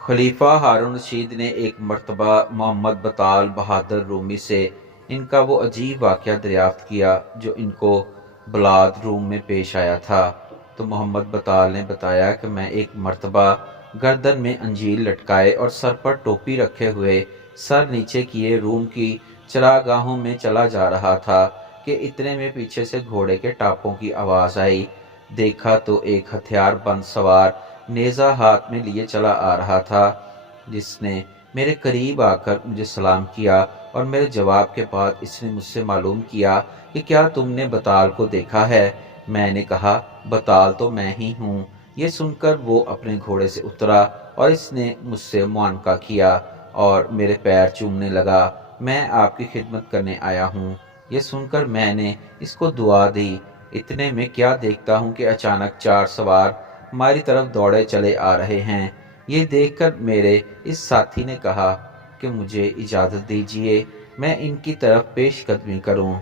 खलीफा हारून रशीद ने एक मर्तबा मोहम्मद बताल बहादुर रूमी से इनका वो अजीब वाक़या दरियाफ्त किया जो इनको बलाद रूम में पेश आया था। तो मोहम्मद बताल ने बताया कि मैं एक मर्तबा गर्दन में अंजील लटकाए और सर पर टोपी रखे हुए सर नीचे किए रूम की चरागाहों में चला जा रहा था कि इतने में पीछे से घोड़े के टापों की आवाज़ आई। देखा तो एक हथियार बंद सवार नेज़ा हाथ में लिए चला आ रहा था, जिसने मेरे करीब आकर मुझे सलाम किया और मेरे जवाब के बाद इसने मुझसे मालूम किया कि क्या तुमने बताल को देखा है। मैंने कहा, बताल तो मैं ही हूँ। ये सुनकर वो अपने घोड़े से उतरा और इसने मुझसे मुआनका किया और मेरे पैर चूमने लगा। मैं आपकी खिदमत करने आया हूँ। ये सुनकर मैंने इसको दुआ दी। इतने में क्या देखता हूँ कि अचानक 4 सवार हमारी तरफ दौड़े चले आ रहे हैं। ये देखकर मेरे इस साथी ने कहा कि मुझे इजाज़त दीजिए मैं इनकी तरफ पेश कदमी करूं।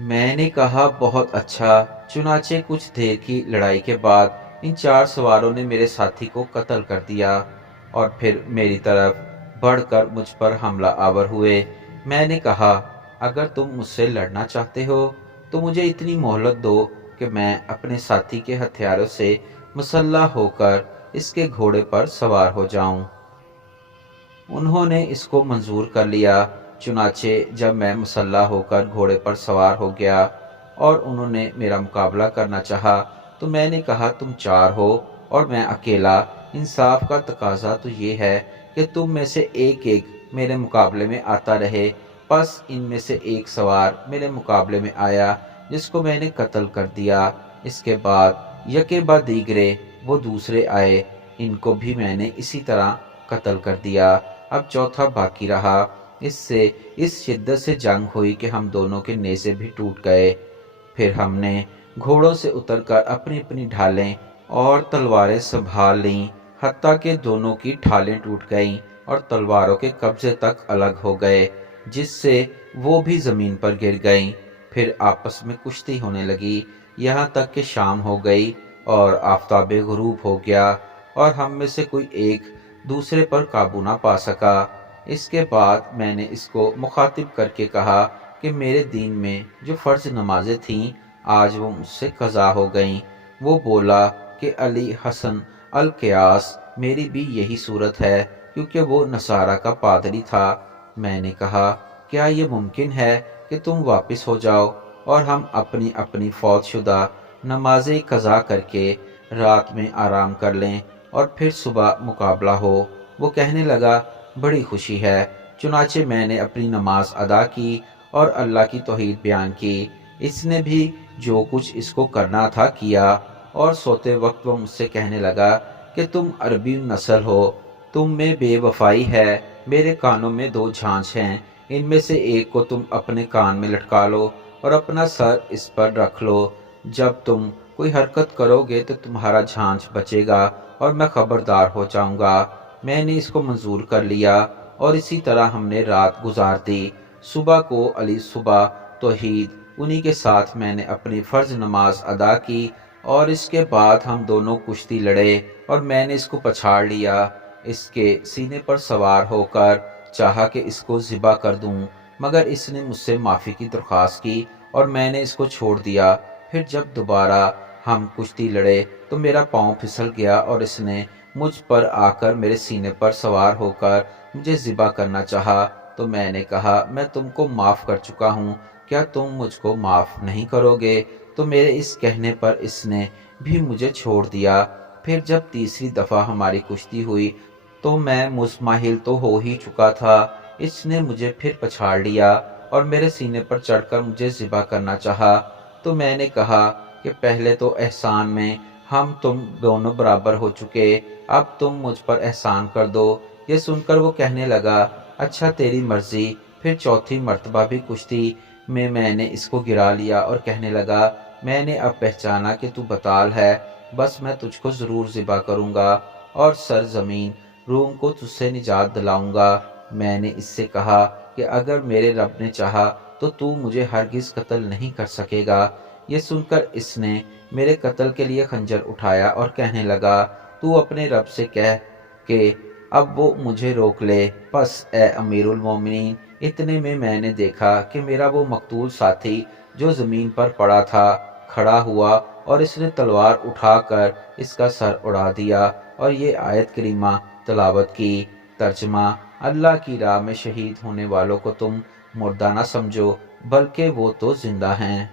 मैंने कहा, बहुत अच्छा। चुनाचे कुछ देर की लड़ाई के बाद इन 4 सवारों ने मेरे साथी को कत्ल कर दिया और फिर मेरी तरफ बढ़कर मुझ पर हमला आवर हुए। मैंने कहा, अगर तुम मुझसे लड़ना चाहते हो तो मुझे इतनी मोहलत दो कि मैं अपने साथी के हथियारों से मुसल्लह होकर इसके घोड़े पर सवार हो जाऊं। उन्होंने इसको मंजूर कर लिया। चुनाचे जब मैं मुसल्लह होकर घोड़े पर सवार हो गया और उन्होंने मेरा मुकाबला करना चाहा तो मैंने कहा, तुम 4 हो और मैं अकेला। इंसाफ का तकाजा तो ये है कि तुम में से एक एक मेरे मुकाबले में आता रहे। बस इनमें से एक सवार मेरे मुकाबले में आया जिसको मैंने कत्ल कर दिया। इसके बाद यके बाद दीगरे वो दूसरे आए, इनको भी मैंने इसी तरह कत्ल कर दिया। अब चौथा बाकी रहा। इससे इस शिद्दत से जंग हुई कि हम दोनों के नेज़े भी टूट गए। फिर हमने घोड़ों से उतरकर अपनी अपनी ढालें और तलवारें संभाल लीं, हत्ता कि दोनों की ढालें टूट गईं और तलवारों के कब्जे तक अलग हो गए, जिससे वो भी ज़मीन पर गिर गईं। फिर आपस में कुश्ती होने लगी, यहाँ तक कि शाम हो गई और आफताब गुरूब हो गया और हम में से कोई एक दूसरे पर काबू ना पा सका। इसके बाद मैंने इसको मुखातिब करके कहा कि मेरे दीन में जो फ़र्ज नमाजें थीं आज वो मुझसे कज़ा हो गईं। वो बोला कि अली हसन अल क़ियास मेरी भी यही सूरत है, क्योंकि वो नसारा का पादरी था। मैंने कहा, क्या ये मुमकिन है कि तुम वापस हो जाओ और हम अपनी अपनी फौतशुदा नमाज़ें क़ज़ा करके रात में आराम कर लें और फिर सुबह मुकाबला हो। वो कहने लगा, बड़ी खुशी है। चुनाचे मैंने अपनी नमाज अदा की और अल्लाह की तौहीद बयान की। इसने भी जो कुछ इसको करना था किया और सोते वक्त वो मुझसे कहने लगा कि तुम अरबी नस्ल हो, तुम में बेवफाई है। मेरे कानों में 2 झांझ हैं, इनमें से एक को तुम अपने कान में लटका लो और अपना सर इस पर रख लो। जब तुम कोई हरकत करोगे तो तुम्हारा झांझ बचेगा और मैं खबरदार हो जाऊंगा। मैंने इसको मंजूर कर लिया और इसी तरह हमने रात गुजार दी। सुबह को अली सुबह तौहीद उन्हीं के साथ मैंने अपनी फ़र्ज नमाज अदा की और इसके बाद हम दोनों कुश्ती लड़े और मैंने इसको पछाड़ लिया। इसके सीने पर सवार होकर चाहा कि इसको ज़िबा कर दूं, मगर इसने मुझसे माफ़ी की दरख्वास्त की और मैंने इसको छोड़ दिया। फिर जब दोबारा हम कुश्ती लड़े तो मेरा पाँव फिसल गया और इसने मुझ पर आकर मेरे सीने पर सवार होकर मुझे ज़िबा करना चाहा। तो मैंने कहा, मैं तुमको माफ़ कर चुका हूँ, क्या तुम मुझको माफ़ नहीं करोगे? तो मेरे इस कहने पर इसने भी मुझे छोड़ दिया। फिर जब तीसरी दफ़ा हमारी कुश्ती हुई तो मैं मुज़माहिल तो हो ही चुका था। इसने मुझे फिर पछाड़ लिया और मेरे सीने पर चढ़कर मुझे ज़िबा करना चाहा। तो मैंने कहा कि पहले तो एहसान में हम तुम दोनों बराबर हो चुके, अब तुम मुझ पर एहसान कर दो। ये सुनकर वो कहने लगा, अच्छा तेरी मर्ज़ी। फिर चौथी मर्तबा भी कुश्ती में मैंने इसको गिरा लिया और कहने लगा, मैंने अब पहचाना कि तू बताल है, बस मैं तुझको ज़रूर ज़िबा करूँगा और सरज़मीन रूम को तुझसे निजात दिलाऊँगा। मैंने इससे कहा कि अगर मेरे रब ने चाहा तो तू मुझे हरगिज़ कत्ल नहीं कर सकेगा। ये सुनकर इसने मेरे कत्ल के लिए खंजर उठाया और कहने लगा, तू अपने रब से कह कि اب وہ مجھے روک لے۔ پس اے امیر المومنین، اتنے میں نے دیکھا کہ میرا وہ مقتول ساتھی جو زمین پر پڑا تھا کھڑا ہوا، اور اس نے تلوار اٹھا کر اس کا سر اڑا دیا اور یہ آیت کریمہ تلاوت کی۔ ترجمہ: اللہ کی راہ میں شہید ہونے والوں کو تم مردہ نہ سمجھو، بلکہ وہ تو زندہ ہیں۔